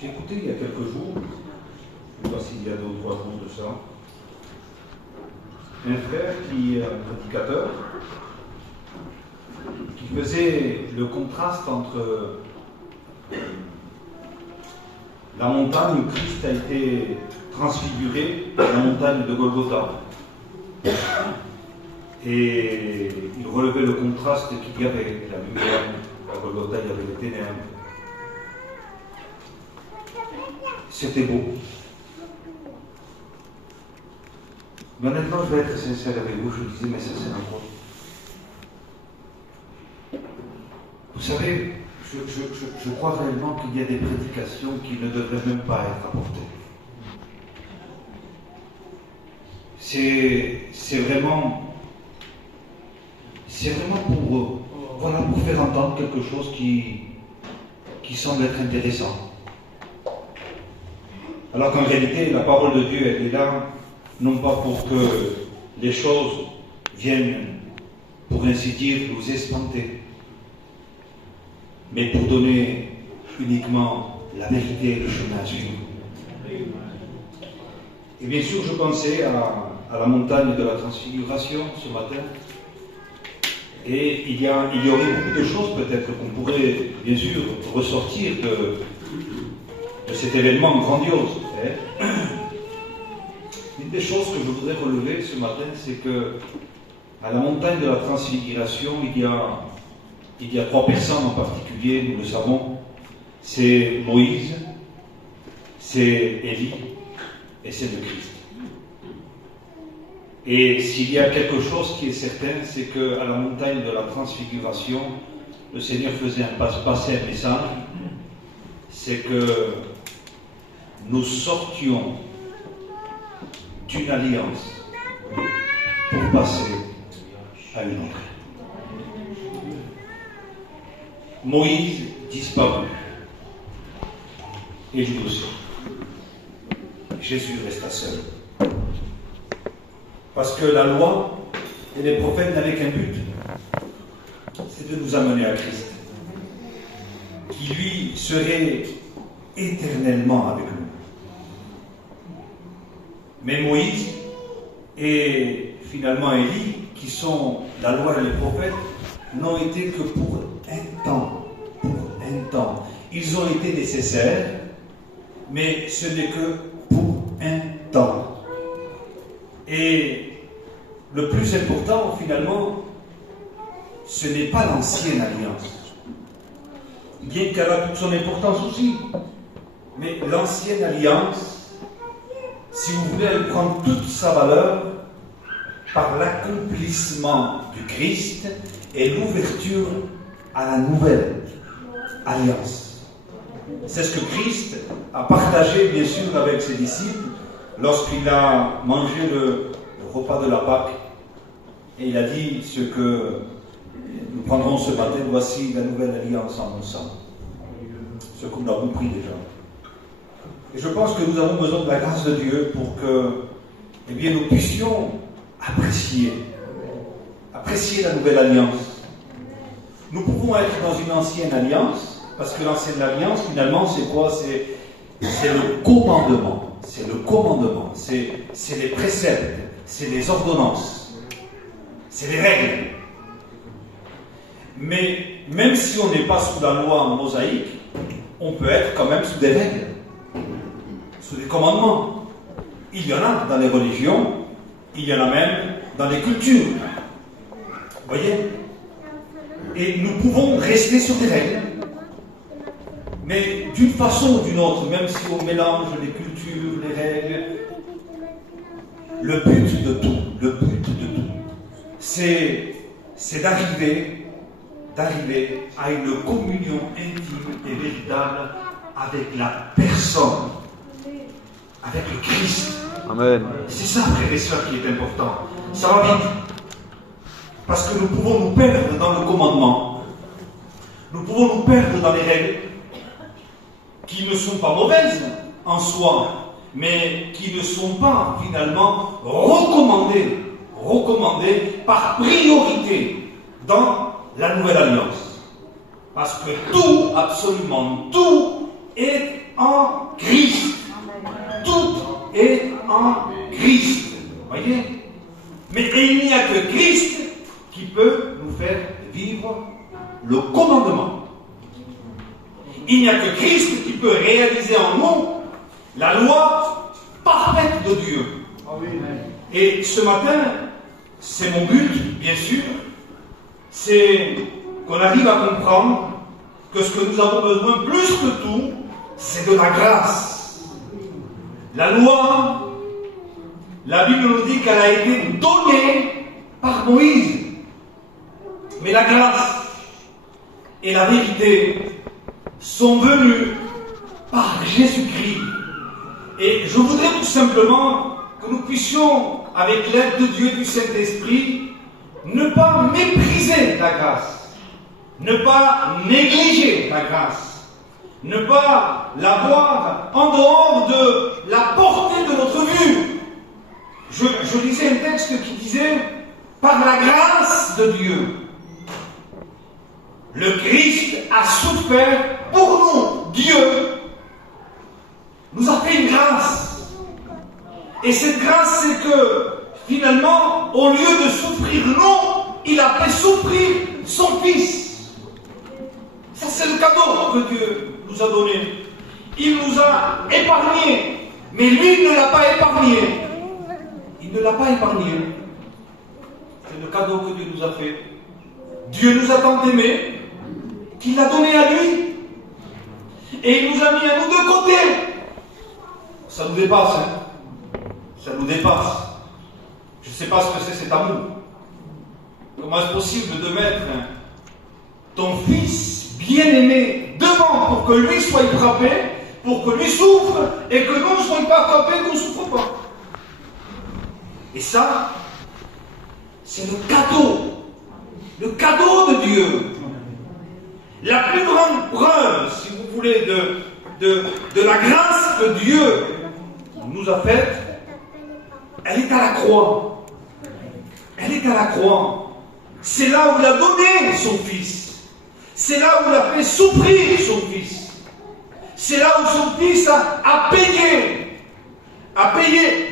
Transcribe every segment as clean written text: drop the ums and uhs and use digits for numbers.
J'ai écouté il y a quelques jours, je ne sais pas s'il y a 2 ou 3 jours de ça, un frère qui est un prédicateur, qui faisait le contraste entre la montagne où Christ a été transfiguré et la montagne de Golgotha. Et il relevait le contraste qu'il y avait, la lumière, à Golgotha il y avait les ténèbres. C'était beau. Mais honnêtement, je vais être sincère avec vous, je disais, mais ça c'est n'importe. Vous savez, je crois réellement qu'il y a des prédications qui ne devraient même pas être apportées. C'est vraiment pour faire entendre quelque chose qui semble être intéressant. Alors qu'en réalité, la parole de Dieu, elle est là, non pas pour que les choses viennent, pour ainsi dire, nous espanter, mais pour donner uniquement la vérité et le chemin à suivre. Et bien sûr, je pensais à la montagne de la transfiguration ce matin, et il y aurait beaucoup de choses peut-être qu'on pourrait, bien sûr, ressortir de cet événement grandiose. Une des choses que je voudrais relever ce matin, c'est que à la montagne de la transfiguration, il y a 3 personnes en particulier, nous le savons. C'est Moïse, c'est Élie et c'est le Christ. Et s'il y a quelque chose qui est certain, c'est qu'à la montagne de la transfiguration, le Seigneur faisait passer un message, c'est que nous sortions d'une alliance pour passer à une autre. Moïse disparut. Élie aussi. Jésus resta seul. Parce que la loi et les prophètes n'avaient qu'un but, c'est de nous amener à Christ, qui lui serait éternellement avec nous. Mais Moïse et finalement Élie, qui sont la loi et les prophètes, n'ont été que pour un temps. Pour un temps. Ils ont été nécessaires, mais ce n'est que pour un temps. Et le plus important, finalement, ce n'est pas l'ancienne alliance. Bien qu'elle a toute son importance aussi. Mais l'ancienne alliance, si vous voulez, elle prend toute sa valeur par l'accomplissement du Christ et l'ouverture à la nouvelle alliance. C'est ce que Christ a partagé, bien sûr, avec ses disciples lorsqu'il a mangé le repas de la Pâque. Et il a dit ce que nous prendrons ce matin: voici la nouvelle alliance en mon sang. Ce que nous avons pris déjà. Et je pense que nous avons besoin de la grâce de Dieu pour que, eh bien, nous puissions apprécier la nouvelle alliance. Nous pouvons être dans une ancienne alliance, parce que l'ancienne alliance, finalement, c'est quoi? C'est le commandement. C'est le commandement. C'est les préceptes. C'est les ordonnances. C'est les règles. Mais même si on n'est pas sous la loi mosaïque, on peut être quand même sous des règles, sous des commandements. Il y en a dans les religions, il y en a même dans les cultures. Vous voyez? Et nous pouvons rester sur des règles, mais d'une façon ou d'une autre, même si on mélange les cultures, les règles, le but de tout, c'est d'arriver à une communion intime et véritable avec la personne, avec le Christ. Amen. C'est ça, frères et sœurs, qui est important. Ça va vite. Parce que nous pouvons nous perdre dans le commandement. Nous pouvons nous perdre dans les règles qui ne sont pas mauvaises en soi, mais qui ne sont pas finalement recommandées par priorité dans la nouvelle alliance. Parce que tout, absolument tout, est en peut réaliser en nous la loi parfaite de Dieu. Et ce matin, c'est mon but, bien sûr, c'est qu'on arrive à comprendre que ce que nous avons besoin plus que tout, c'est de la grâce. La loi, la Bible nous dit qu'elle a été donnée par Moïse. Mais la grâce et la vérité sont venues par Jésus-Christ. Et je voudrais tout simplement que nous puissions, avec l'aide de Dieu et du Saint-Esprit, ne pas mépriser la grâce, ne pas négliger la grâce, ne pas la voir en dehors de la portée de notre vue. Je lisais un texte qui disait « Par la grâce de Dieu, le Christ a souffert pour nous. Dieu nous a fait une grâce. Et cette grâce, c'est que, finalement, au lieu de souffrir nous, il a fait souffrir son Fils. Ça, c'est le cadeau que Dieu nous a donné. Il nous a épargnés. Mais lui, il ne l'a pas épargné. Il ne l'a pas épargné. C'est le cadeau que Dieu nous a fait. Dieu nous a tant aimés qu'il l'a donné à lui. Et il nous a mis à nous de côté. Ça nous dépasse, hein? Ça nous dépasse. Je ne sais pas ce que c'est cet amour. Comment est-ce possible de mettre ton fils bien-aimé devant pour que lui soit frappé, pour que lui souffre, et que nous ne soyons pas frappés, qu'on ne souffre pas? Et ça, c'est le cadeau de Dieu. La plus grande preuve, si vous voulez, de la grâce que Dieu nous a faite, elle est à la croix. Elle est à la croix. C'est là où il a donné son Fils. C'est là où il a fait souffrir son Fils. C'est là où son Fils a payé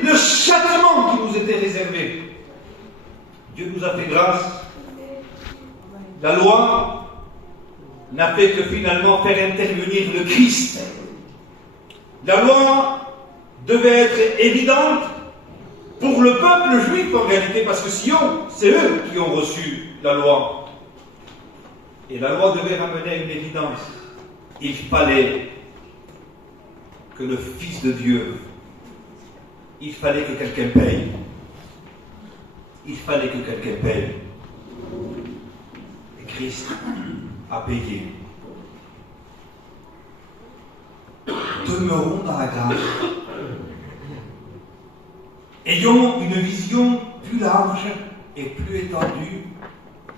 le châtiment qui nous était réservé. Dieu nous a fait grâce. La loi n'a fait que finalement faire intervenir le Christ. La loi devait être évidente pour le peuple juif en réalité, parce que Sion, c'est eux qui ont reçu la loi. Et la loi devait ramener une évidence. Il fallait que le Fils de Dieu, il fallait que quelqu'un paye. Il fallait que quelqu'un paye. Et Christ a payé. Demeurons dans la grâce. Ayons une vision plus large et plus étendue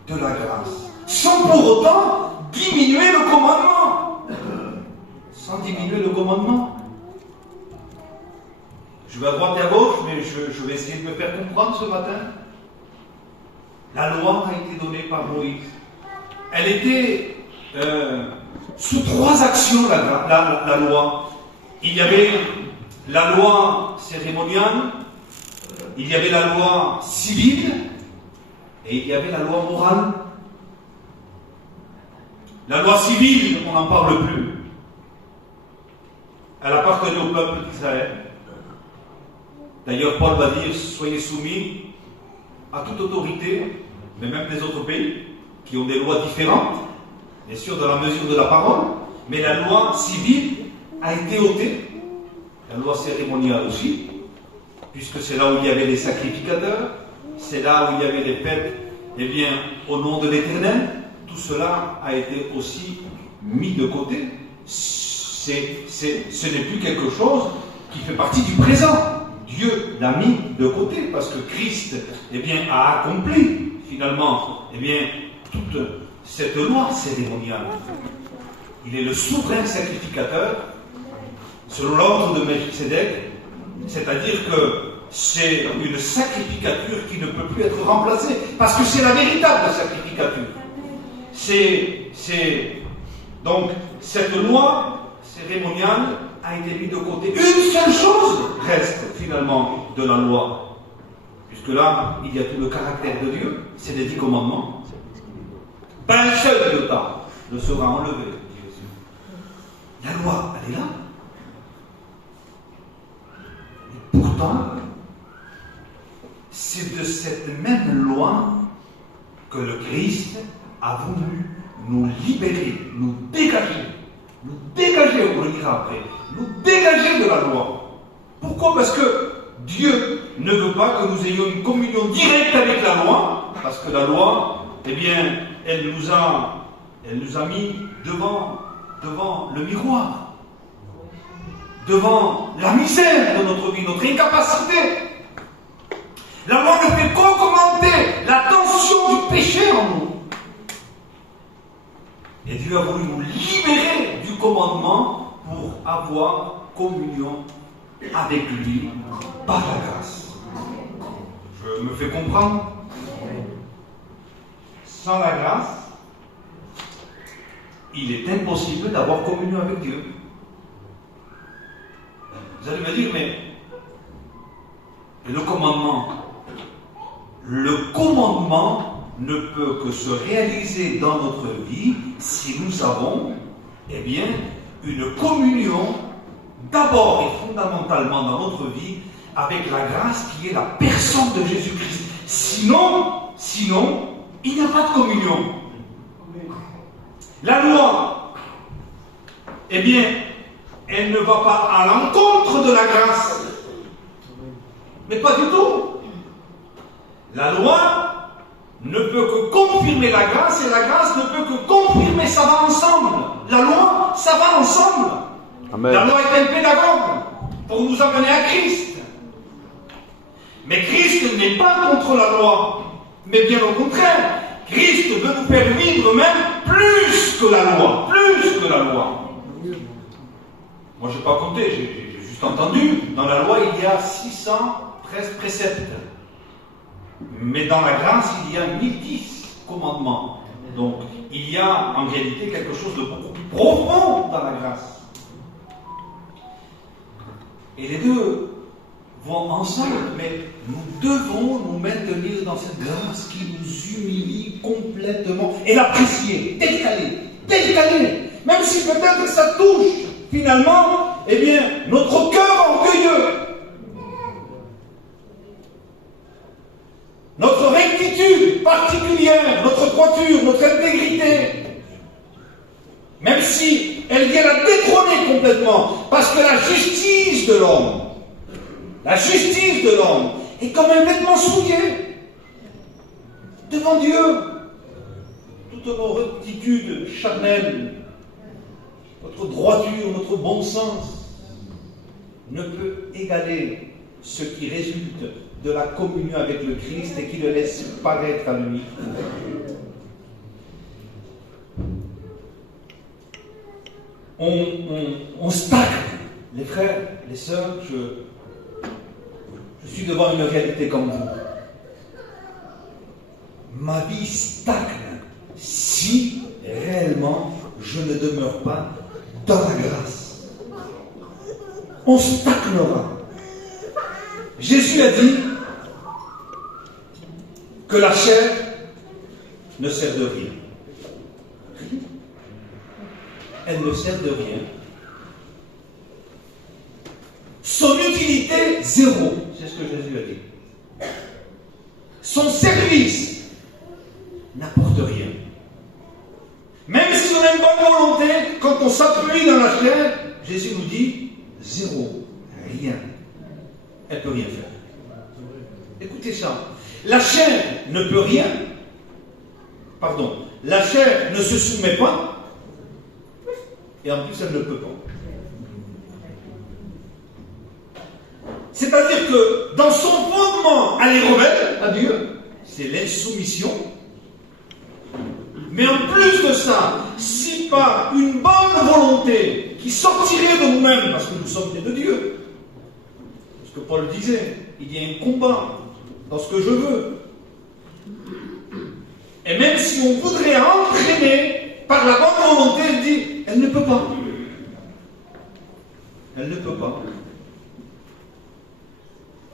de la grâce. Sans pour autant diminuer le commandement. Sans diminuer le commandement. Je vais à droite et à gauche, mais je vais essayer de me faire comprendre ce matin. La loi a été donnée par Moïse. Elle était sous trois actions, la loi. Il y avait la loi cérémoniale, il y avait la loi civile, et il y avait la loi morale. La loi civile, on n'en parle plus. Elle appartenait au peuple d'Israël. D'ailleurs, Paul va dire, soyez soumis à toute autorité, mais même des autres pays, qui ont des lois différentes, bien sûr dans la mesure de la parole, mais la loi civile a été ôtée, la loi cérémoniale aussi, puisque c'est là où il y avait les sacrificateurs, c'est là où il y avait les fêtes, eh bien, au nom de l'Éternel, tout cela a été aussi mis de côté. Ce n'est plus quelque chose qui fait partie du présent. Dieu l'a mis de côté parce que Christ, eh bien, a accompli finalement, eh bien, toute cette loi cérémoniale. Il est le souverain sacrificateur selon l'ordre de Melchisédek, c'est-à-dire que c'est une sacrificature qui ne peut plus être remplacée parce que c'est la véritable sacrificature. Donc cette loi cérémoniale a été mise de côté. Une seule chose reste finalement de la loi, puisque là il y a tout le caractère de Dieu, c'est les 10 commandements. Pas un seul iota ne sera enlevé, dit Jésus. La loi, elle est là. Et pourtant, c'est de cette même loi que le Christ a voulu nous libérer, nous dégager, on le dira après, nous dégager de la loi. Pourquoi? Parce que Dieu ne veut pas que nous ayons une communion directe avec la loi, parce que la loi, eh bien, elle nous a mis devant le miroir, devant la misère de notre vie, notre incapacité. La loi ne fait qu'augmenter la tension du péché en nous. Et Dieu a voulu nous libérer du commandement pour avoir communion avec lui par la grâce. Je me fais comprendre? Sans la grâce, il est impossible d'avoir communion avec Dieu. Vous allez me dire, mais le commandement ne peut que se réaliser dans notre vie si nous avons, eh bien, une communion d'abord et fondamentalement dans notre vie avec la grâce qui est la personne de Jésus-Christ. Sinon, il n'y a pas de communion. La loi, eh bien, elle ne va pas à l'encontre de la grâce. Mais pas du tout. La loi ne peut que confirmer la grâce et la grâce ne peut que confirmer, ça va ensemble. La loi, ça va ensemble. Amen. La loi est un pédagogue pour nous amener à Christ. Mais Christ n'est pas contre la loi, mais bien au contraire. Christ veut nous faire vivre même plus que la loi. Plus que la loi. Moi, je n'ai pas compté, j'ai juste entendu. Dans la loi, il y a 613 préceptes. Mais dans la grâce, il y a 1010 commandements. Donc, il y a en réalité quelque chose de beaucoup plus profond dans la grâce. Et les deux vont ensemble, mais nous devons nous maintenir dans cette grâce qui nous humilie complètement et l'apprécier, telle qu'elle est. Même si peut-être ça touche, finalement, eh bien, notre cœur orgueilleux. Notre rectitude particulière, notre droiture, notre intégrité, même si elle vient la détrôner complètement, parce que la justice de l'homme est comme un vêtement souillé devant Dieu. Toutes nos rectitudes charnelles, notre droiture, notre bon sens, ne peut égaler ce qui résulte de la communion avec le Christ et qui le laisse paraître à lui. On stagne. Les frères, les sœurs, je suis devant une réalité comme vous. Ma vie stagne si réellement je ne demeure pas dans la grâce. On stagnera. Jésus a dit que la chair ne sert de rien. Elle ne sert de rien. Son utilité, zéro. C'est ce que Jésus a dit. Son service n'apporte rien. Même si on a une bonne volonté, quand on s'appuie dans la chair, Jésus nous dit zéro, rien. Elle ne peut rien faire. Écoutez ça. La chair ne peut rien. Pardon. La chair ne se soumet pas. Et en plus, elle ne peut pas. C'est-à-dire que dans son fondement, elle est rebelle à Dieu. C'est l'insoumission. Mais en plus de ça, si par une bonne volonté qui sortirait de nous-mêmes, parce que nous sommes nés de Dieu, ce que Paul disait, il y a un combat dans ce que je veux. Et même si on voudrait entraîner par la bonne volonté, il dit, elle ne peut pas. Elle ne peut pas.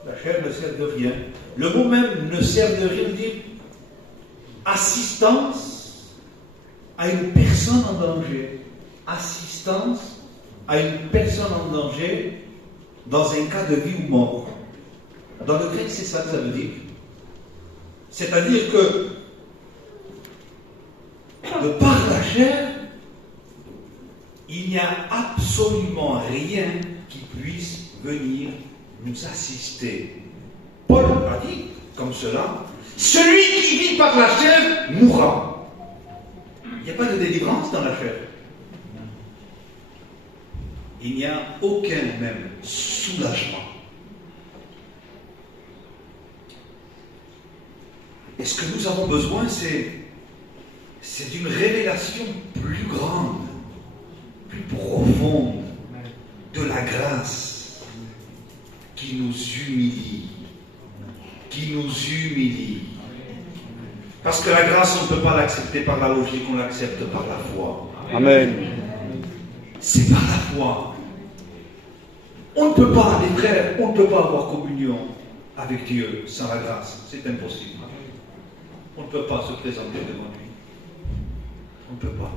La chair ne sert de rien. Le mot même ne sert de rien, dire assistance à une personne en danger. Assistance à une personne en danger dans un cas de vie ou mort. Dans le grec, c'est ça que ça veut dire. C'est-à-dire que, de par la chair, il n'y a absolument rien qui puisse venir nous assister. Paul a dit, comme cela, celui qui vit par la chair mourra. Il n'y a pas de délivrance dans la chair. Il n'y a aucun même soulagement. Et ce que nous avons besoin, c'est d'une révélation plus grande, plus profonde de la grâce qui nous humilie. Qui nous humilie. Parce que la grâce, on ne peut pas l'accepter par la logique, on l'accepte par la foi. Amen. C'est par la foi. On ne peut pas, les frères, on ne peut pas avoir communion avec Dieu sans la grâce. C'est impossible. On ne peut pas se présenter devant lui. On ne peut pas.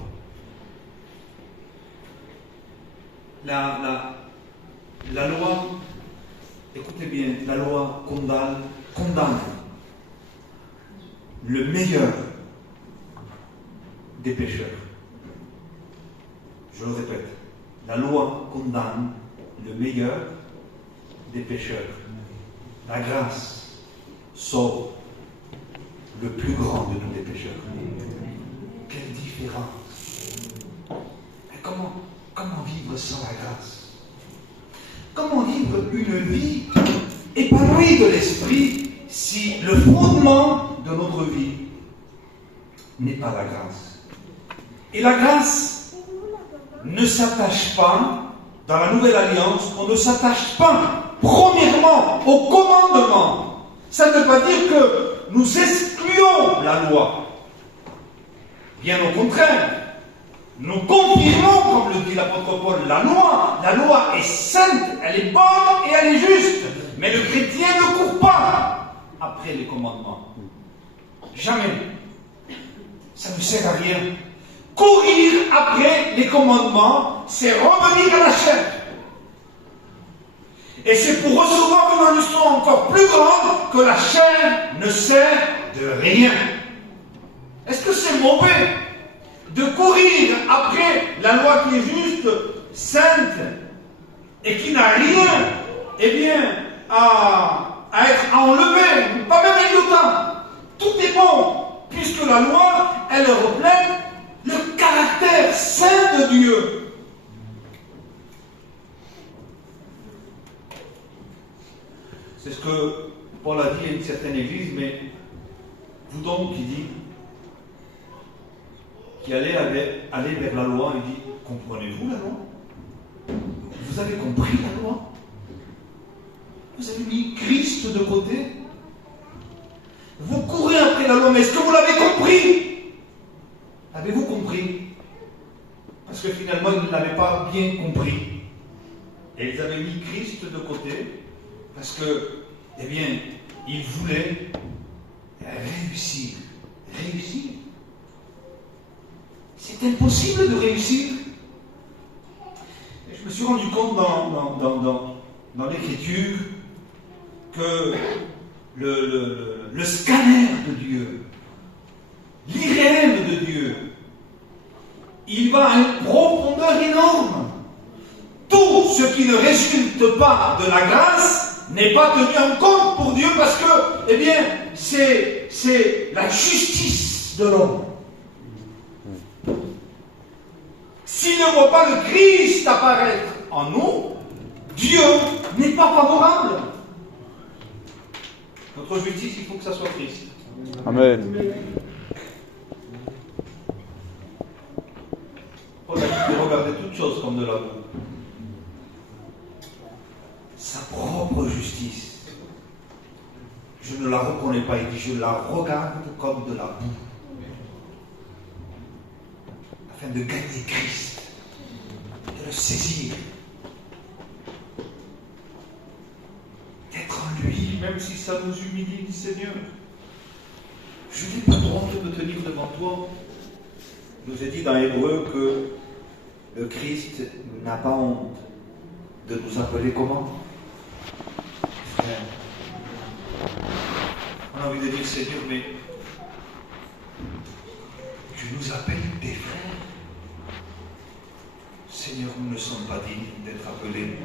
La loi, écoutez bien, la loi condamne le meilleur des pécheurs. Je le répète, la loi condamne le meilleur des pécheurs. La grâce sauve le plus grand de tous les pécheurs. Quelle différence! Mais comment vivre sans la grâce? Comment vivre une vie épanouie de l'esprit si le fondement de notre vie n'est pas la grâce? Et la grâce ne s'attache pas, dans la nouvelle alliance, on ne s'attache pas, premièrement, au commandement. Ça ne veut pas dire que nous excluons la loi. Bien au contraire. Nous confirmons, comme le dit l'apôtre Paul, la loi est sainte, elle est bonne et elle est juste. Mais le chrétien ne court pas après les commandements. Jamais. Ça ne sert à rien. Courir après les commandements, c'est revenir à la chair. Et c'est pour recevoir une leçon encore plus grande que la chair ne sert de rien. Est-ce que c'est mauvais de courir après la loi qui est juste, sainte, et qui n'a rien, eh bien, à être enlevé, pas même un iota. Tout est bon, puisque la loi, elle reflète le caractère saint de Dieu. C'est ce que Paul a dit à une certaine église, mais vous donc qui allait vers la loi, il dit, comprenez-vous la loi? Vous avez compris la loi? Vous avez mis Christ de côté? Vous courez après la loi, mais est-ce que vous l'avez compris? Avez-vous compris? Parce que finalement, ils ne l'avaient pas bien compris. Et ils avaient mis Christ de côté, parce que, eh bien, ils voulaient réussir. Réussir? C'est impossible de réussir. Et je me suis rendu compte dans l'Écriture que le scanner de Dieu, l'IRM de Dieu, il va à une profondeur énorme. Tout ce qui ne résulte pas de la grâce n'est pas tenu en compte pour Dieu parce que, eh bien, c'est la justice de l'homme. S'il ne voit pas le Christ apparaître en nous, Dieu n'est pas favorable. Notre justice, il faut que ça soit Christ. Amen. Paul a dit de regarder toutes choses comme de la boue. Sa propre justice, je ne la reconnais pas, il dit je la regarde comme de la boue. Afin de gagner Christ, de le saisir, d'être en lui, même si ça nous humilie, dit Seigneur. Je n'ai pas honte de me tenir devant toi. Il nous est dit dans Hébreu que le Christ n'a pas honte de nous appeler comment? Frère. On a envie de dire, Seigneur, mais tu nous appelles des frères. Seigneur, nous ne sommes pas dignes d'être appelés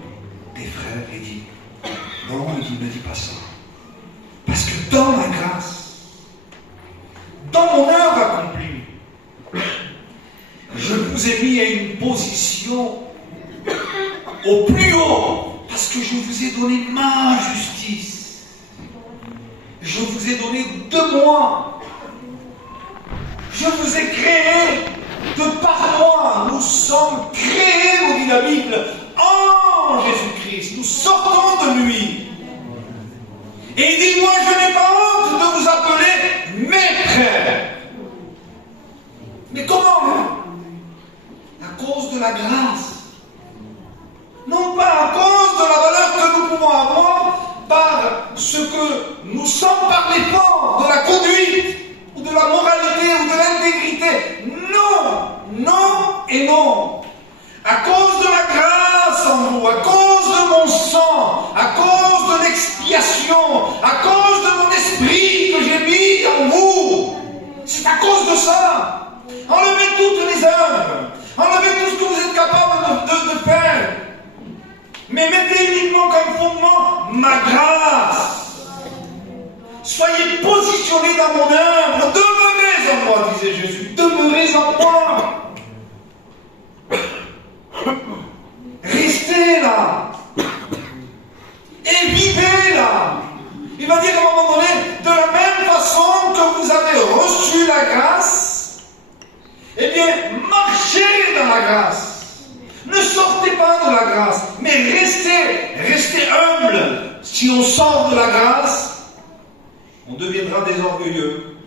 des frères. Il dit, non, il dit, ne dis pas ça. Parce que dans la grâce, dans mon œuvre accomplie, je vous ai mis à une position au plus haut, parce que je vous ai donné ma justice. Je vous ai donné de moi. Je vous ai créé de par moi. Nous sommes créés, nous dit la Bible, en Jésus-Christ. Nous sortons de lui. Et il dit, moi je n'ai pas honte de vous appeler mes frères. Mais comment? À cause de la grâce. Non pas à cause de la valeur que nous pouvons avoir par ce que nous sommes par l'effort de la conduite, ou de la moralité, ou de l'intégrité. Non, non et non. À cause de la grâce en vous, à cause de mon sang, à cause de l'expiation, à cause de mon esprit que j'ai mis en vous. C'est à cause de ça. Enlevez toutes les œuvres. Enlevez tout ce que vous êtes capable de faire. Mais mettez uniquement comme fondement ma grâce. Soyez positionnés dans mon œuvre. Demeurez en moi, disait Jésus. Demeurez en moi. Restez là. Et vivez là. Il va dire à un moment donné, de la même façon que vous avez reçu la grâce, eh bien, marchez dans la grâce. Ne sortez pas de la grâce, mais restez humble. Si on sort de la grâce, on deviendra des orgueilleux.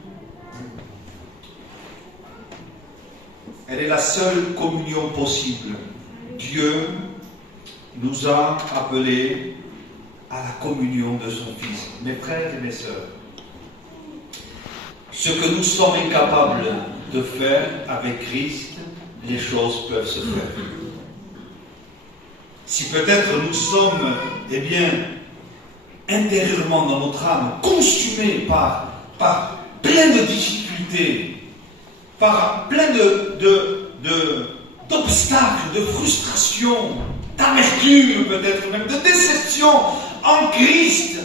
Elle est la seule communion possible. Dieu nous a appelés à la communion de son Fils. Mes frères et mes sœurs, ce que nous sommes incapables de faire avec Christ, les choses peuvent se faire. Si peut-être nous sommes, eh bien, intérieurement dans notre âme, consumés par plein de difficultés, par plein d'obstacles, de frustrations, d'amertume peut-être même, de déception, en Christ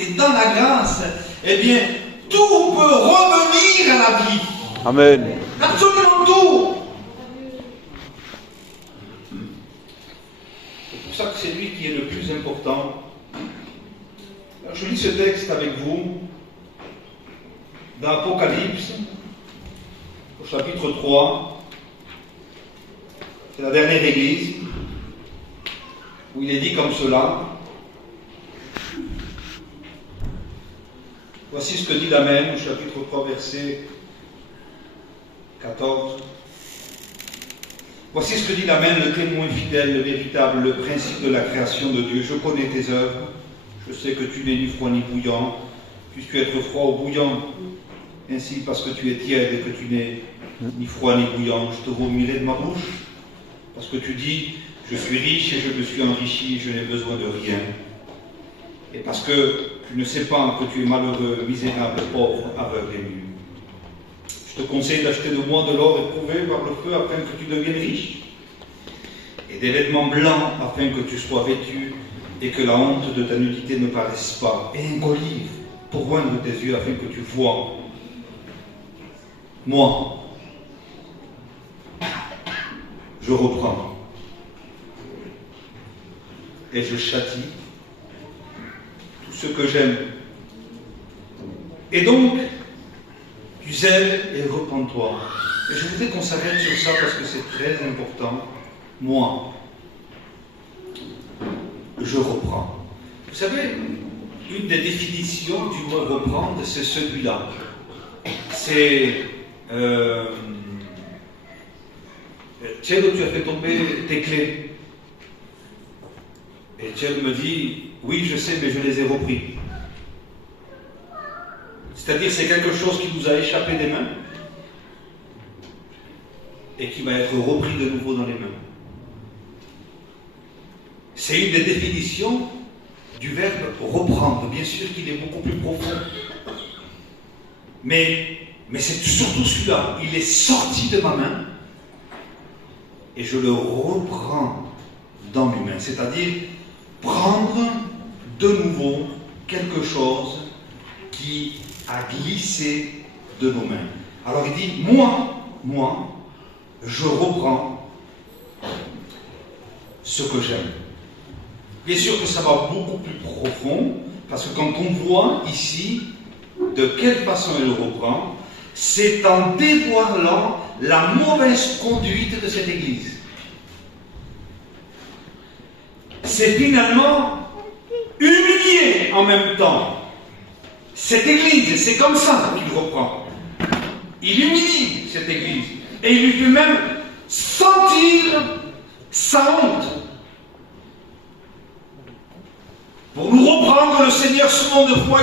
et dans la grâce, eh bien, tout peut revenir à la vie. Amen. Absolument tout. C'est pour ça que c'est lui qui est le plus important. Alors, je lis ce texte avec vous dans Apocalypse, au chapitre 3. C'est la dernière église, où il est dit comme cela. Voici ce que dit l'Amen, au chapitre 3, verset 14. Voici ce que dit l'Amen, le témoin fidèle, le véritable, le principe de la création de Dieu. Je connais tes œuvres, je sais que tu n'es ni froid ni bouillant. Puisque être froid ou bouillant, ainsi parce que tu es tiède et que tu n'es ni froid ni bouillant, je te vomirai de ma bouche. Parce que tu dis, je suis riche et je me suis enrichi, je n'ai besoin de rien. Et parce que tu ne sais pas que tu es malheureux, misérable, pauvre, aveugle et nu. Je te conseille d'acheter de moi de l'or éprouvé par le feu afin que tu deviennes riche, et des vêtements blancs afin que tu sois vêtu et que la honte de ta nudité ne paraisse pas, et un collier pour oindre tes yeux afin que tu vois. Moi, je reprends et je châtie tout ce que j'aime. Et donc, tu zèles et repens-toi. Et je voudrais qu'on s'arrête sur ça parce que c'est très important. Moi, je reprends. Vous savez, une des définitions du mot reprendre, c'est celui-là. C'est Thiel, tu as fait tomber tes clés. Et Thiel me dit, oui, je sais, mais je les ai repris. C'est-à-dire, c'est quelque chose qui nous a échappé des mains. et qui va être repris de nouveau dans les mains. C'est une des définitions du verbe reprendre. Bien sûr qu'il est beaucoup plus profond. Mais c'est surtout celui-là. Il est sorti de ma main et je le reprends dans mes mains. C'est-à-dire prendre de nouveau quelque chose qui a glissé de nos mains. Alors il dit, moi, je reprends ce que j'aime. Bien sûr que ça va beaucoup plus profond, parce que quand on voit ici de quelle façon il reprend, c'est en dévoilant la mauvaise conduite de cette Église. C'est finalement humilier en même temps cette Église, c'est comme ça qu'il reprend. Il humilie cette Église, et il lui fait même sentir sa honte. Pour nous reprendre, le Seigneur, ce nom de foi,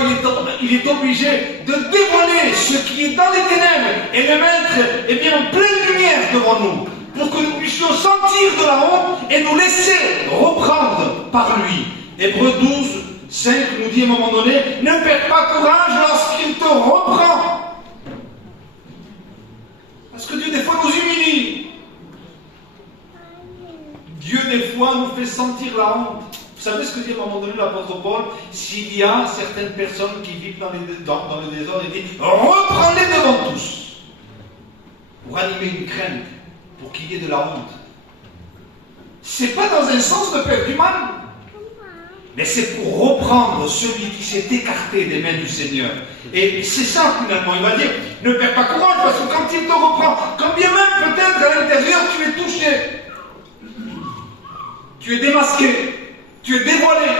il est obligé de dévoiler ce qui est dans les ténèbres et le mettre bien, en pleine lumière devant nous, pour que nous puissions sentir de la honte et nous laisser reprendre par lui. Hébreux 12, 5 nous dit à un moment donné, ne perds pas courage lorsqu'il te reprend. Parce que Dieu, des fois, nous humilie. Dieu, des fois, nous fait sentir la honte. Vous savez ce que dit à un moment donné l'apôtre Paul? S'il y a certaines personnes qui vivent dans le désordre, il dit reprends-les devant tous pour animer une crainte, pour qu'il y ait de la honte. C'est pas dans un sens de faire du mal, mais c'est pour reprendre celui qui s'est écarté des mains du Seigneur. Et c'est ça finalement, il va dire ne perds pas courage, parce que quand il te reprend, quand bien même peut-être à l'intérieur tu es touché, tu es démasqué, tu es dévoilé.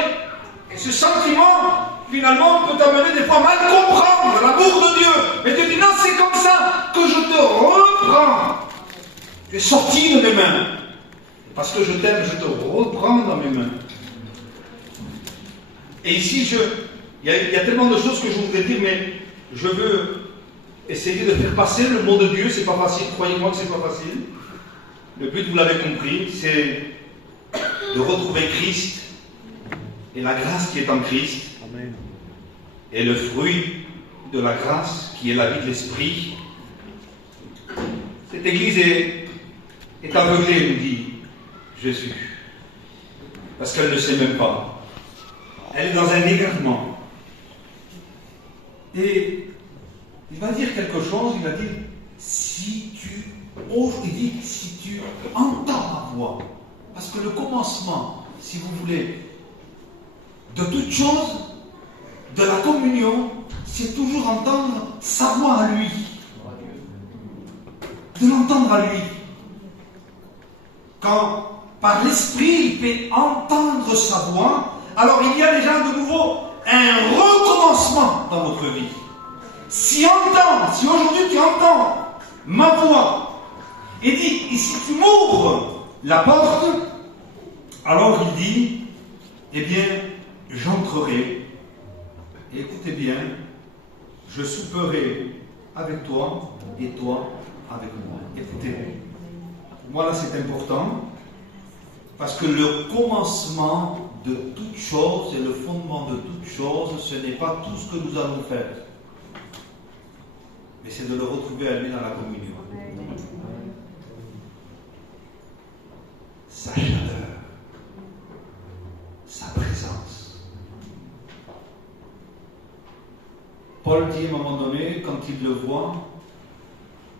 Et ce sentiment, finalement, peut t'amener des fois à mal comprendre l'amour de Dieu. Mais Dieu dit, non, c'est comme ça que je te reprends. Tu es sorti de mes mains. Parce que je t'aime, je te reprends dans mes mains. Et ici, il y a tellement de choses que je voudrais dire, mais je veux essayer de faire passer le mot de Dieu. C'est pas facile, croyez-moi que c'est pas facile. Le but, vous l'avez compris, c'est de retrouver Christ et la grâce qui est en Christ. Amen. Et le fruit de la grâce qui est la vie de l'Esprit. Cette Église est aveuglée, nous dit Jésus, parce qu'elle ne sait même pas. Elle est dans un égarement. Et il va dire quelque chose, il va dire, si tu entends ma voix, parce que le commencement, si vous voulez, de toute chose, de la communion, c'est toujours entendre sa voix à lui. De l'entendre à lui. Quand, par l'Esprit, il fait entendre sa voix, alors il y a déjà de nouveau un recommencement dans notre vie. Si aujourd'hui tu entends ma voix, et si tu m'ouvres la porte, alors il dit, eh bien, j'entrerai, et écoutez bien, je souperai avec toi, et toi avec moi. Écoutez, pour moi là c'est important, parce que le commencement de toute chose et le fondement de toute chose, ce n'est pas tout ce que nous allons faire, mais c'est de le retrouver à lui dans la communion. Sa chaleur, sa présence. Paul dit à un moment donné, quand il le voit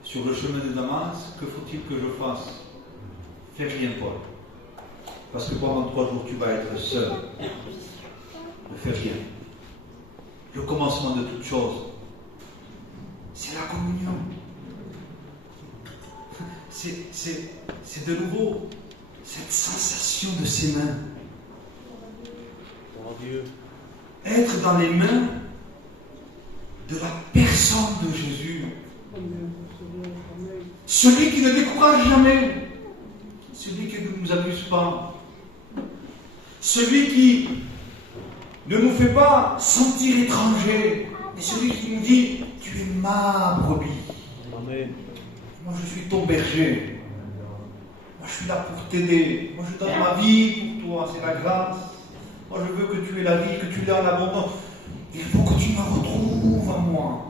sur le chemin de Damas, que faut-il que je fasse? Fais rien, Paul. Parce que pendant 3 jours, tu vas être seul. Ne fais rien. Le commencement de toute chose, c'est la communion. C'est de nouveau cette sensation de ses mains. Être dans les mains de la personne de Jésus. Celui qui ne décourage jamais. Celui qui ne nous abuse pas. Celui qui ne nous fait pas sentir étrangers. Mais celui qui nous dit, tu es ma brebis. Amen. Moi je suis ton berger. suis là pour t'aider. Moi, je donne ma vie pour toi, c'est la grâce. Moi, je veux que tu aies la vie, que tu l'aies en abondance. Il faut que tu me retrouves à moi.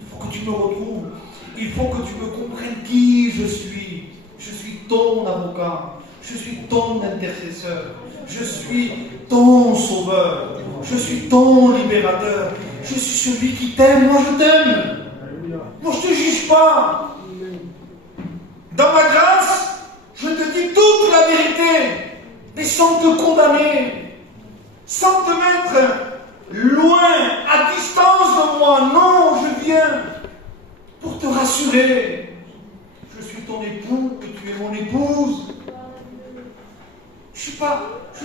Il faut que tu me retrouves. Il faut que tu me comprennes qui je suis. Je suis ton avocat. Je suis ton intercesseur. Je suis ton sauveur. Je suis ton libérateur. Je suis celui qui t'aime. Moi, je t'aime. Moi, je ne te juge pas. Dans ma grâce, je te dis toute la vérité. Et sans te condamner. Sans te mettre loin, à distance de moi. Non, je viens pour te rassurer. Je suis ton époux et tu es mon épouse. Je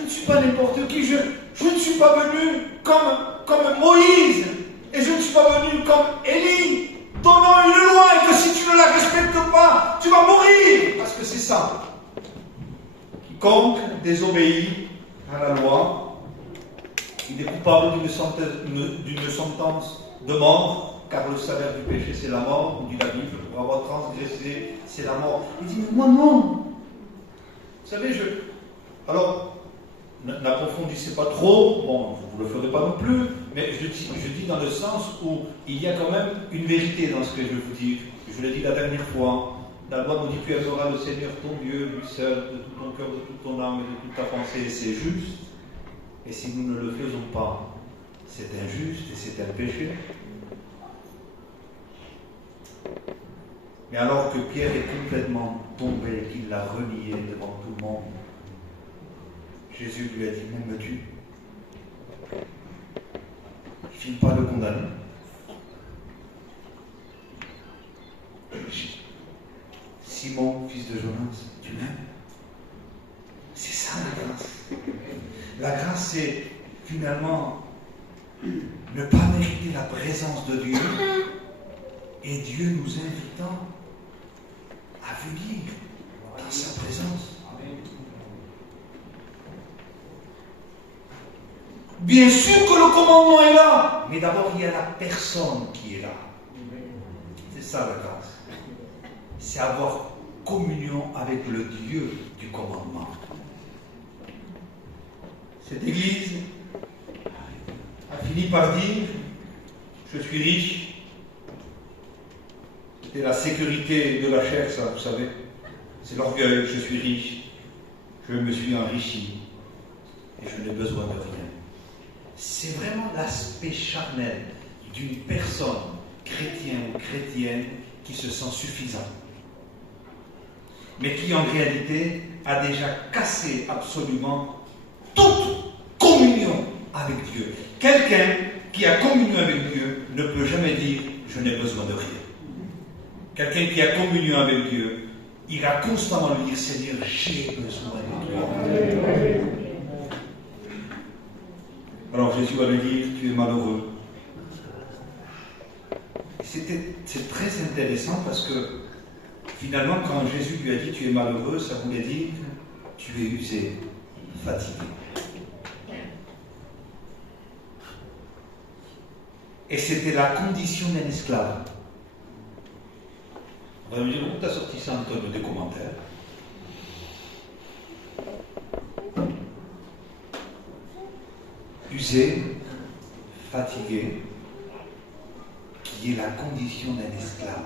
ne suis pas n'importe qui. Je ne suis pas venu comme Moïse. Et je ne suis pas venu comme Élie, donnant une loi et que si tu ne la respectes pas, tu vas mourir. Parce que c'est ça. Quiconque désobéit à la loi, il est coupable d'une sentence de mort, car le salaire du péché c'est la mort, dit la Bible, pour avoir transgressé c'est la mort. Il dit, mais moi non. Vous savez, alors, n'approfondissez pas trop, bon, vous ne le ferez pas non plus, mais je dis dans le sens où il y a quand même une vérité dans ce que je vais vous dire. Je l'ai dit la dernière fois. La loi nous dit tu aimeras le Seigneur ton Dieu, lui seul, de tout ton cœur, de toute ton âme et de toute ta pensée, c'est juste. Et si nous ne le faisons pas, c'est injuste et c'est un péché. Mais alors que Pierre est complètement tombé, qu'il l'a renié devant tout le monde, Jésus lui a dit, m'aimes-tu? Il ne finit pas de le condamner. Simon, fils de Jonas, tu m'aimes? C'est ça la grâce. La grâce, c'est finalement ne pas mériter la présence de Dieu et Dieu nous invitant à venir dans sa présence. Bien sûr que le commandement est là, mais d'abord il y a la personne qui est là. C'est ça la grâce. C'est avoir communion avec le Dieu du commandement. Cette église a fini par dire, je suis riche. C'était la sécurité de la chair, ça, vous savez. C'est l'orgueil, je suis riche. Je me suis enrichi et je n'ai besoin de rien. C'est vraiment l'aspect charnel d'une personne, chrétien ou chrétienne, qui se sent suffisant. Mais qui en réalité a déjà cassé absolument toute communion avec Dieu. Quelqu'un qui a communion avec Dieu ne peut jamais dire « je n'ai besoin de rien ». Quelqu'un qui a communion avec Dieu ira constamment lui dire « Seigneur, j'ai besoin de toi ». Alors Jésus va lui dire « tu es malheureux ». C'est très intéressant parce que finalement, quand Jésus lui a dit « tu es malheureux », ça voulait dire « tu es usé, fatigué ». Et c'était la condition d'un esclave. On va me dire, où tu as sorti ça, Antoine, des commentaires? Usé, fatigué, qui est la condition d'un esclave.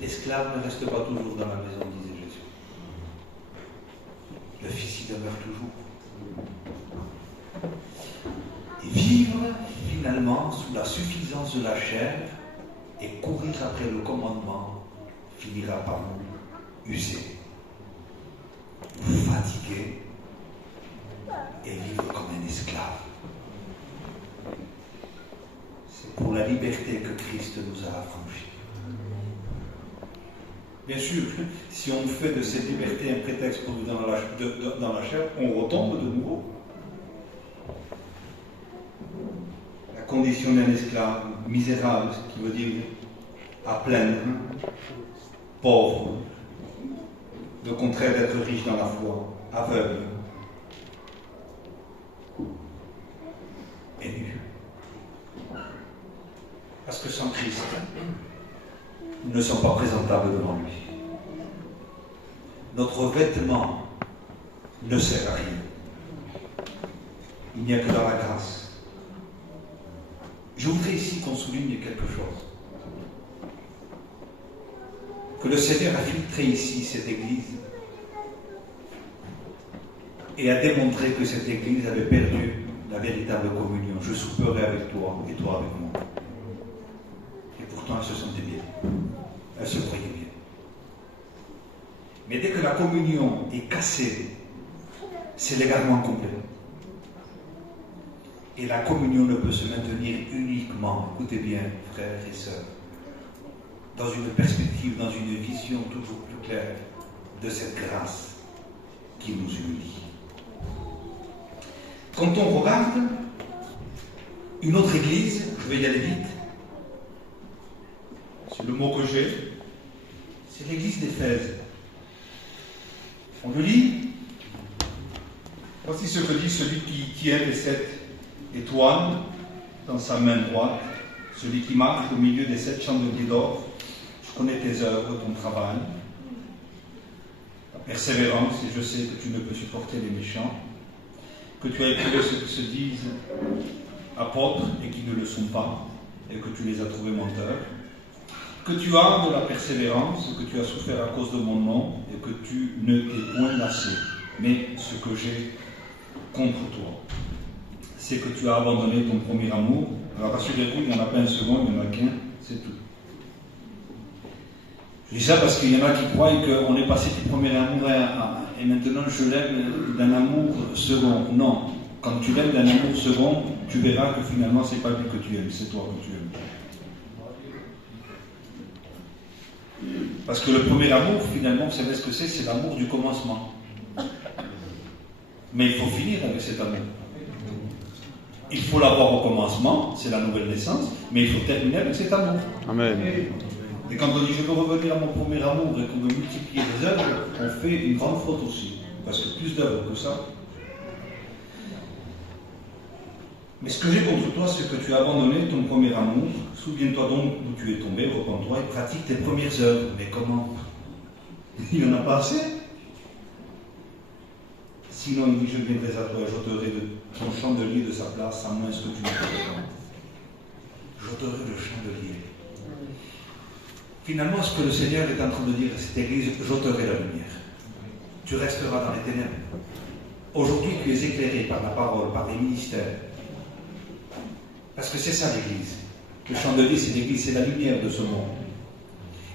L'esclave ne reste pas toujours dans la maison, disait Jésus. Le Fils y demeure toujours. Et vivre finalement sous la suffisance de la chair et courir après le commandement finira par nous user, nous fatiguer et vivre comme un esclave. C'est pour la liberté que Christ nous a affranchis. Bien sûr, si on fait de cette liberté un prétexte pour vivre dans la chair, on retombe de nouveau. La condition d'un esclave misérable, ce qui veut dire à plaindre, pauvre, le contraire d'être riche dans la foi, aveugle et nu. Parce que sans Christ, nous ne sommes pas présentables devant lui. notre vêtement ne sert à rien. Il n'y a que dans la grâce. Je voudrais ici qu'on souligne quelque chose. Que le Seigneur a filtré ici cette Église et a démontré que cette Église avait perdu la véritable communion. Je souperai avec toi et toi avec moi. Et pourtant, elle se sentait bien. Elle se croyait bien. Mais dès que la communion est cassée, c'est l'égarement complet. Et la communion ne peut se maintenir uniquement, écoutez bien, frères et sœurs, dans une perspective, dans une vision toujours plus claire de cette grâce qui nous unit. Quand on regarde une autre église, je vais y aller vite, c'est le mot que j'ai, c'est l'église d'Éphèse. On le lit. Voici ce que dit celui qui tient les 7 étoiles dans sa main droite, celui qui marche au milieu des 7 chandeliers d'or. Je connais tes œuvres, ton travail, ta persévérance, et je sais que tu ne peux supporter les méchants, que tu as éprouvé ceux qui se disent apôtres et qui ne le sont pas, et que tu les as trouvés menteurs, que tu as de la persévérance, que tu as souffert à cause de mon nom, et que tu ne t'es point lassé. Mais ce que j'ai contre toi, c'est que tu as abandonné ton premier amour. Alors rassurez-vous, il n'y en a pas un second, il n'y en a qu'un, c'est tout. Je dis ça parce qu'il y en a qui croient qu'on est passé du premier amour et maintenant je l'aime d'un amour second. Non, quand tu l'aimes d'un amour second, tu verras que finalement c'est pas lui que tu aimes, c'est toi que tu aimes. Parce que le premier amour, finalement, vous savez ce que c'est l'amour du commencement. Mais il faut finir avec cet amour. Il faut l'avoir au commencement, c'est la nouvelle naissance, mais il faut terminer avec cet amour. Amen. Et quand on dit je veux revenir à mon premier amour et qu'on veut multiplier les œuvres, on fait une grande faute aussi. Parce que plus d'œuvres que ça. Mais ce que j'ai contre toi, c'est que tu as abandonné ton premier amour. Souviens-toi donc d'où tu es tombé, repens-toi et pratique tes premières œuvres. Mais comment? Il n'y en a pas assez. Sinon, il dit je viendrai à toi et j'ôterai de ton chandelier de sa place, à moins que tu ne te répentes. J'ôterai le chandelier. Finalement, ce que le Seigneur est en train de dire à cette église, j'ôterai la lumière. Tu resteras dans les ténèbres. Aujourd'hui, tu es éclairé par la parole, par les ministères. Parce que c'est ça l'église. Le chandelier, c'est l'église, c'est la lumière de ce monde.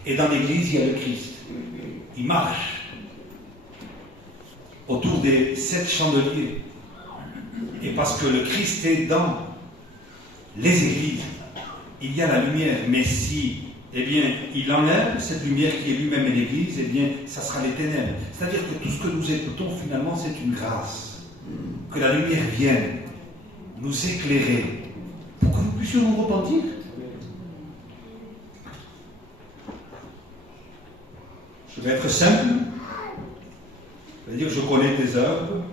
Et dans l'église, il y a le Christ. Il marche autour des 7 chandeliers. Et parce que le Christ est dans les églises, il y a la lumière. Mais si, eh bien, il enlève cette lumière qui est lui-même l'église, eh bien, ça sera les ténèbres. C'est-à-dire que tout ce que nous écoutons, finalement, c'est une grâce. Que la lumière vienne nous éclairer pour que nous puissions nous repentir. Je vais être simple. Je vais dire, je connais tes œuvres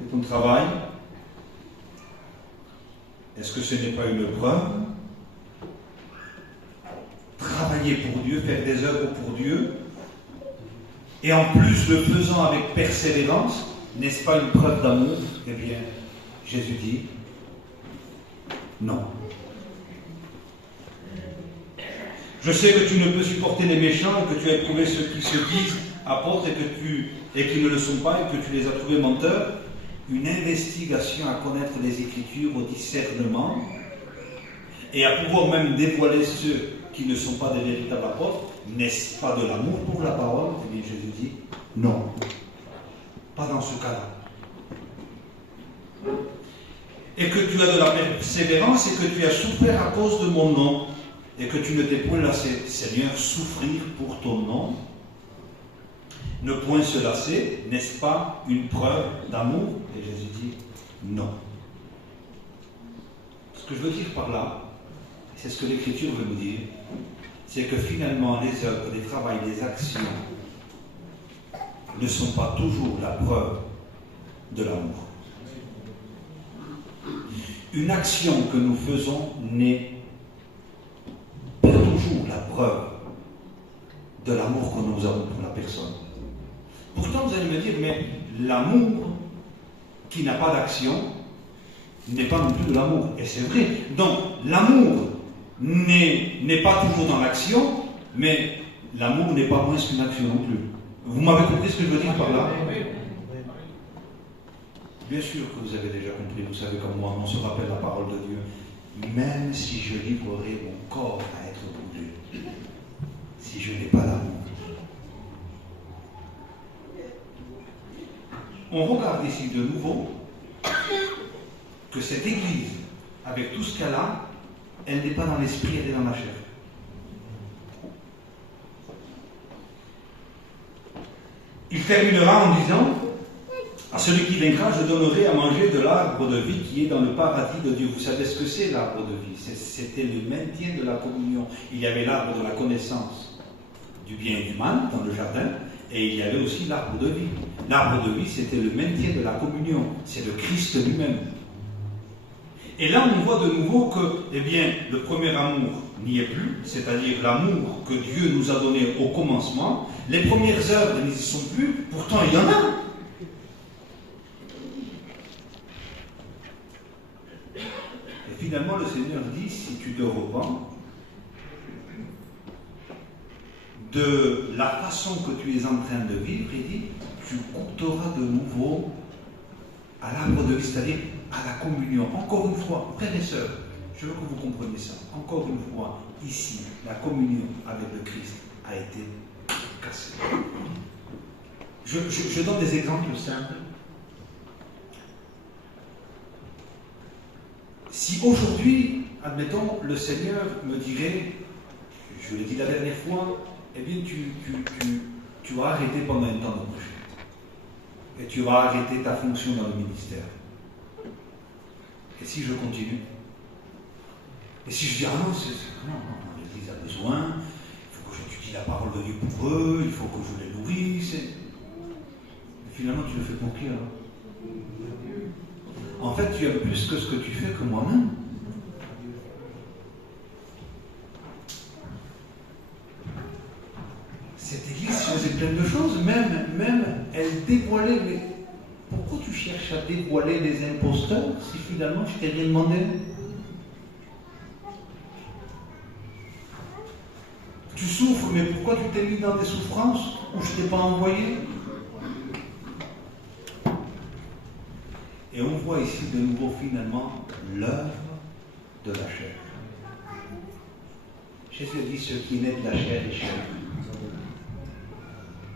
et ton travail. Est-ce que ce n'est pas une preuve? Travailler pour Dieu, faire des œuvres pour Dieu, et en plus le faisant avec persévérance, n'est-ce pas une preuve d'amour? Eh bien, Jésus dit, non. Je sais que tu ne peux supporter les méchants et que tu as éprouvé ceux qui se disent apôtres et qui ne le sont pas et que tu les as trouvés menteurs. Une investigation à connaître les Écritures au discernement et à pouvoir même dévoiler ceux qui ne sont pas des véritables apôtres. N'est-ce pas de l'amour pour la parole? Eh bien, Jésus dit non. Pas dans ce cas-là. Et que tu as de la persévérance et que tu as souffert à cause de mon nom et que tu ne t'es point lassé. Seigneur, souffrir pour ton nom, ne point se lasser, n'est-ce pas une preuve d'amour? Et Jésus dit non. Ce que je veux dire par là, c'est ce que l'Écriture veut nous dire, c'est que finalement les œuvres, les travails, les actions ne sont pas toujours la preuve de l'amour. Une action que nous faisons n'est pas toujours la preuve de l'amour que nous avons pour la personne. Pourtant, vous allez me dire, mais l'amour qui n'a pas d'action n'est pas non plus de l'amour. Et c'est vrai. Donc, l'amour n'est pas toujours dans l'action, mais l'amour n'est pas moins qu'une action non plus. Vous m'avez compris ce que je veux dire par là? Bien sûr que vous avez déjà compris, vous savez comme moi, on se rappelle la parole de Dieu. Même si je livrerai mon corps à être brûlé, si je n'ai pas l'amour. On regarde ici de nouveau que cette Église, avec tout ce qu'elle a, elle n'est pas dans l'esprit, elle est dans la chair. Il terminera en disant, à celui qui vaincra, je donnerai à manger de l'arbre de vie qui est dans le paradis de Dieu. Vous savez ce que c'est l'arbre de vie? C'était le maintien de la communion. Il y avait l'arbre de la connaissance du bien et du mal dans le jardin, et il y avait aussi l'arbre de vie. L'arbre de vie, c'était le maintien de la communion. C'est le Christ lui-même. Et là, on voit de nouveau que, eh bien, le premier amour n'y est plus, c'est-à-dire l'amour que Dieu nous a donné au commencement. Les premières œuvres n'y sont plus, pourtant il y en a. Et finalement, le Seigneur dit, si tu te repens de la façon que tu es en train de vivre, il dit, tu goûteras de nouveau à l'arbre de vie, c'est-à-dire à la communion. Encore une fois, frères et sœurs, je veux que vous compreniez ça. Encore une fois, ici, la communion avec le Christ a été cassée. Je donne des exemples simples. Si aujourd'hui, admettons, le Seigneur me dirait, je l'ai dit la dernière fois, eh bien tu vas arrêter pendant un temps de projet. Et tu vas arrêter ta fonction dans le ministère. Et si je continue? Et si je dis, ah non, l'Église a besoin, il faut que j'étudie la parole de Dieu pour eux, il faut que je les nourrisse. Et finalement, tu le fais pour qui alors? En fait, tu aimes plus que ce que tu fais que moi-même. Cette Église faisait plein de choses, même elle dévoilait. Mais pourquoi tu cherches à dévoiler les imposteurs si finalement je t'ai rien demandé? Tu souffres, mais pourquoi tu t'es mis dans des souffrances où je ne t'ai pas envoyé? Et on voit ici de nouveau finalement l'œuvre de la chair. Jésus dit, ce qui naît de la chair est chair.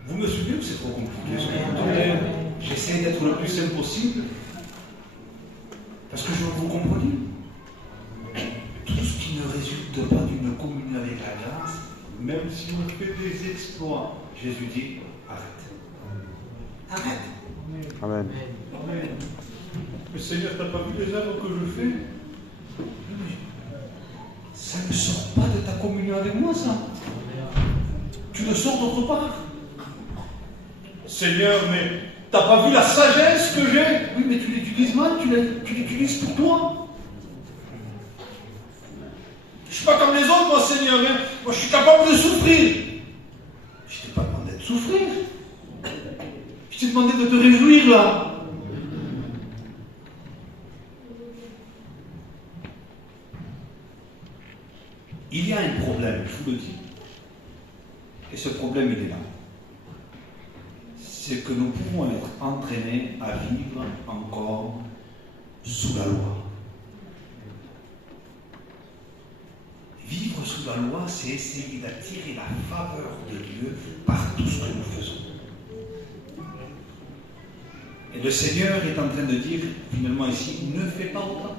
Vous me suivez ou c'est trop compliqué? J'essaie d'être le plus simple possible parce que je veux que vous compreniez. Tout ce qui ne résulte pas d'une communion avec la grâce, même si on fait des exploits, Jésus dit, arrête. Arrête. Amen. Amen. Mais Seigneur, tu n'as pas vu les œuvres que je fais? Ça ne sort pas de ta communion avec moi, ça. Tu le sors d'autre part. Seigneur, mais tu n'as pas vu la sagesse que j'ai? Oui, mais tu l'utilises mal, tu l'utilises pour toi. Je ne suis pas comme les autres, moi, Seigneur. Hein. Moi, je suis capable de souffrir. Je ne t'ai pas demandé de souffrir. Je t'ai demandé de te réjouir, là. Il y a un problème, je vous le dis. Et ce problème, il est là. C'est que nous pouvons être entraînés à vivre encore sous la loi. Vivre sous la loi, c'est essayer d'attirer la faveur de Dieu par tout ce que nous faisons. Et le Seigneur est en train de dire, finalement ici, ne fais pas autant.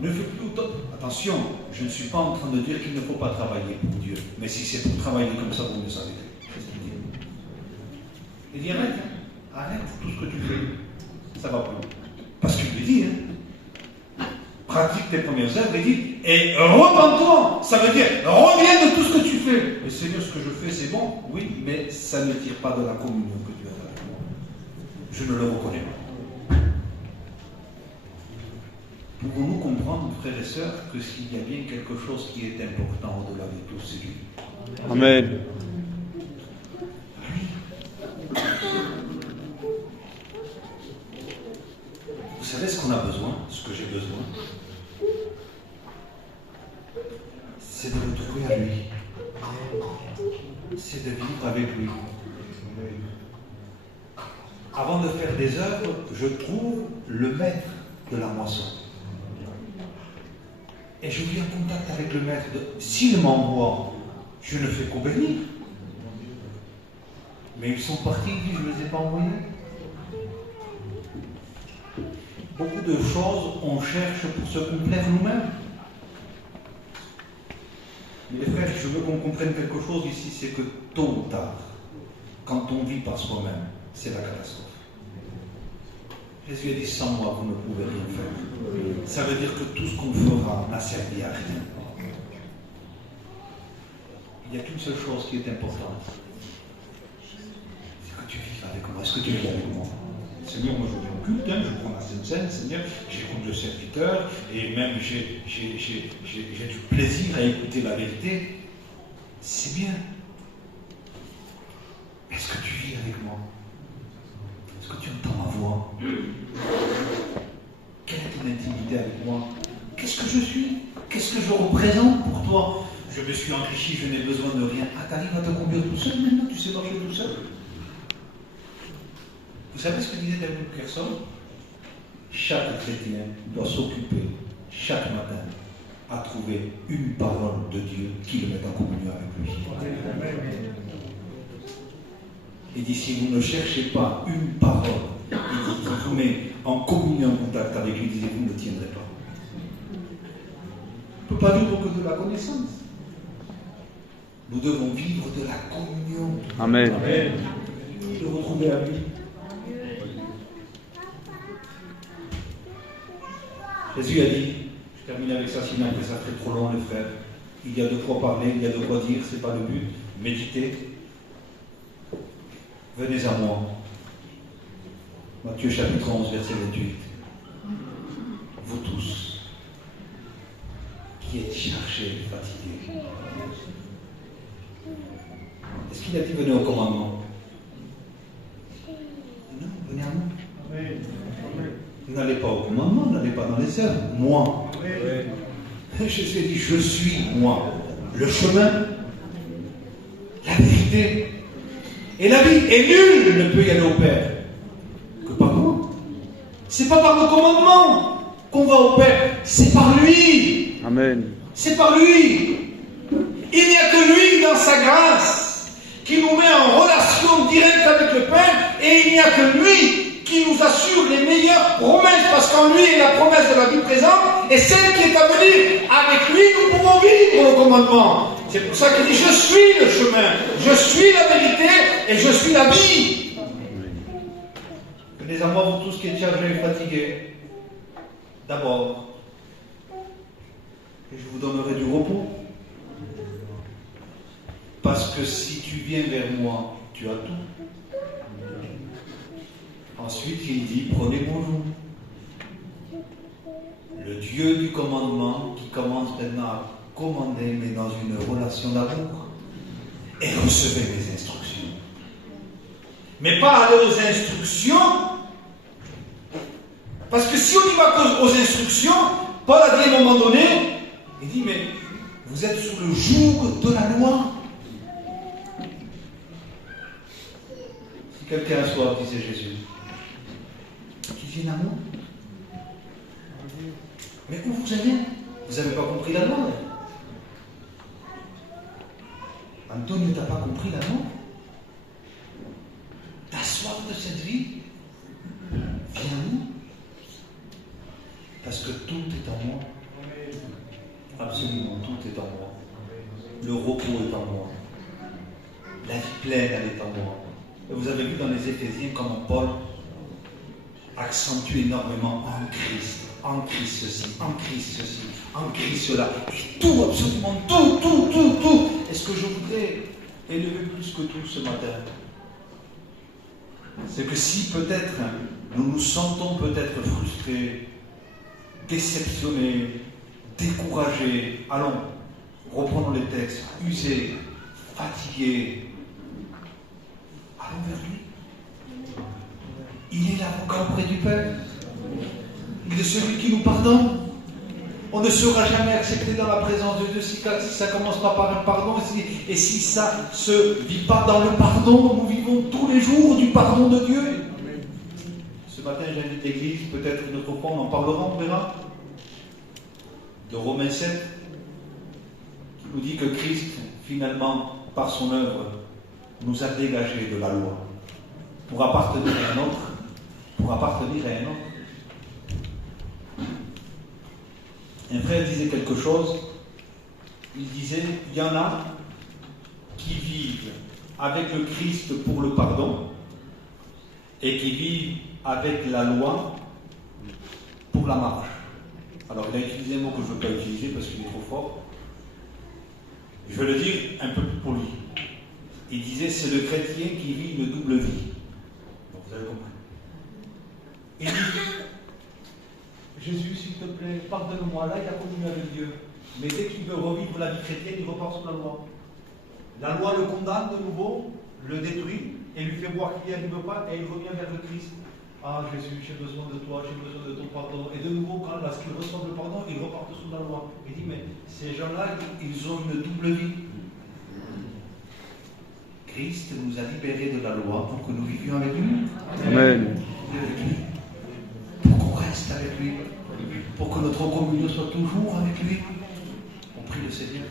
Ne fais plus autant. Attention, je ne suis pas en train de dire qu'il ne faut pas travailler pour Dieu. Mais si c'est pour travailler comme ça, vous le savez. C'est ce qu'il dit. Il dit arrête, hein. Arrête tout ce que tu fais. Ça va pas. Parce qu'il lui dit, hein. Pratique tes premières œuvres, il dit, et repens-toi. Ça veut dire, reviens de tout ce que tu fais. Et Seigneur, ce que je fais, c'est bon. Oui, mais ça ne tire pas de la communion que Dieu a avec moi. Je ne le reconnais pas. Pouvons-nous comprendre, frères et sœurs, que s'il y a bien quelque chose qui est important au-delà de tout, c'est lui. Amen. Oui. savez ce qu'on a besoin, ce que j'ai besoin? C'est de retrouver à lui. C'est de vivre avec lui. Avant de faire des œuvres, je trouve le maître de la moisson. Et je vis en contact avec le maître. S'il m'envoie, je ne fais qu'obéir. Mais ils sont partis, il dit, je ne les ai pas envoyés. Beaucoup de choses, on cherche pour se complaire nous-mêmes. Mais les frères, je veux qu'on comprenne quelque chose ici, c'est que tôt ou tard, quand on vit par soi-même, c'est la catastrophe. Jésus a dit, sans moi, vous ne pouvez rien faire. Ça veut dire que tout ce qu'on fera n'a servi à rien. Il n'y a qu'une seule chose qui est importante. C'est que tu vives avec moi. Est-ce que tu vis avec moi? Seigneur, moi je viens au culte, je prends la Sainte Seine, Seigneur, j'écoute le serviteur, et même j'ai du plaisir à écouter la vérité. C'est bien. Est-ce que tu vis avec moi? Est-ce que tu entends ma voix? Quelle est ton intimité avec moi? Qu'est-ce que je suis? Qu'est-ce que je représente pour toi? Je me suis enrichi, je n'ai besoin de rien. Ah, t'arrives à te conduire tout seul maintenant? Tu sais marcher tout seul? Vous savez ce que disait David Kerson? Chaque chrétien doit s'occuper chaque matin à trouver une parole de Dieu qui le mette en communion avec lui. Il dit, si vous ne cherchez pas une parole qui vous met en communion, en contact avec lui, vous ne tiendrez pas. On ne peut pas vivre que de la connaissance. Nous devons vivre de la communion. Amen. Amen. De retrouver à lui. Jésus a dit, je termine avec ça, sinon après ça fait trop long les frères. Il y a de quoi parler, il y a de quoi dire, c'est pas le but. Méditez. Venez à moi. Matthieu chapitre 11, verset 28. Vous tous, qui êtes chargés et fatigués. Est-ce qu'il a dit venez au commandement? Non, venez à moi. Amen. N'allez pas au commandement, n'allez pas dans les œuvres. Moi. Jésus a dit, je suis moi. Le chemin, la vérité et la vie. Et nul ne peut y aller au Père que par moi. C'est pas par le commandement qu'on va au Père, c'est par lui. Amen. C'est par lui. Il n'y a que lui dans sa grâce qui nous met en relation directe avec le Père, et il n'y a que lui qui nous assure les meilleures promesses, parce qu'en lui est la promesse de la vie présente, et celle qui est à venir. Avec lui, nous pouvons vivre le commandement. C'est pour ça qu'il dit, je suis le chemin, je suis la vérité, et je suis la vie. Venez à moi, vous tous qui êtes chargés et fatigués. D'abord, et je vous donnerai du repos. Parce que si tu viens vers moi, tu as tout. Ensuite, il dit, prenez mon joug. Le Dieu du commandement qui commence maintenant à commander, mais dans une relation d'amour. Et recevez mes instructions. Mais pas aller aux instructions. Parce que si on y va aux instructions, Paul a dit à un moment donné, il dit, mais vous êtes sous le joug de la loi. Si quelqu'un a soif, disait Jésus, qu'il vienne à moi. Mais où vous allez? Vous n'avez pas compris la loi. Antonio, tu n'as pas compris la loi? Tu as soif de cette vie? Viens à nous. Parce que tout est en moi. Absolument, tout est en moi. Le repos est en moi. La vie pleine, elle est en moi. Et vous avez vu dans les Éphésiens comment Paul accentue énormément en Christ ceci, en Christ ceci, en Christ cela. Et tout, absolument tout. Et ce que je voudrais élever plus que tout ce matin, c'est que si peut-être nous nous sentons peut-être frustrés, déceptionnés, découragés, allons, reprenons les textes, usés, fatigués, allons vers lui. Il est l'avocat auprès du Père. de celui qui nous pardonne. On ne sera jamais accepté dans la présence de Dieu si ça ne commence pas par un pardon. Et si ça ne se vit pas dans le pardon, nous vivons tous les jours du pardon de Dieu. Ce matin, j'invite l'Église, peut-être une autre fois, on en parlera, on verra. De Romains 7, qui nous dit que Christ, finalement, par son œuvre, nous a dégagés de la loi pour appartenir à un autre. Pour appartenir à un autre. Un frère disait quelque chose, il disait, il y en a qui vivent avec le Christ pour le pardon et qui vivent avec la loi pour la marche. Alors il a utilisé un mot que je ne veux pas utiliser parce qu'il est trop fort. Je vais le dire un peu plus poli. Il disait, c'est le chrétien qui vit une double vie. Donc vous avez compris. Il dit, Jésus, s'il te plaît, pardonne-moi. Là, il a communié avec Dieu. Mais dès qu'il veut revivre la vie chrétienne, il repart sur la loi. La loi le condamne de nouveau, le détruit, et lui fait voir qu'il n'y arrive pas, et il revient vers le Christ. Ah, Jésus, j'ai besoin de toi, j'ai besoin de ton pardon. Et de nouveau, quand lorsqu'il reçoit le pardon, il repart sous la loi. Il dit, mais ces gens-là, ils ont une double vie. Christ nous a libérés de la loi pour que nous vivions avec lui. Amen. Pour qu'on reste avec lui, pour que notre communion soit toujours avec lui. On prie le Seigneur.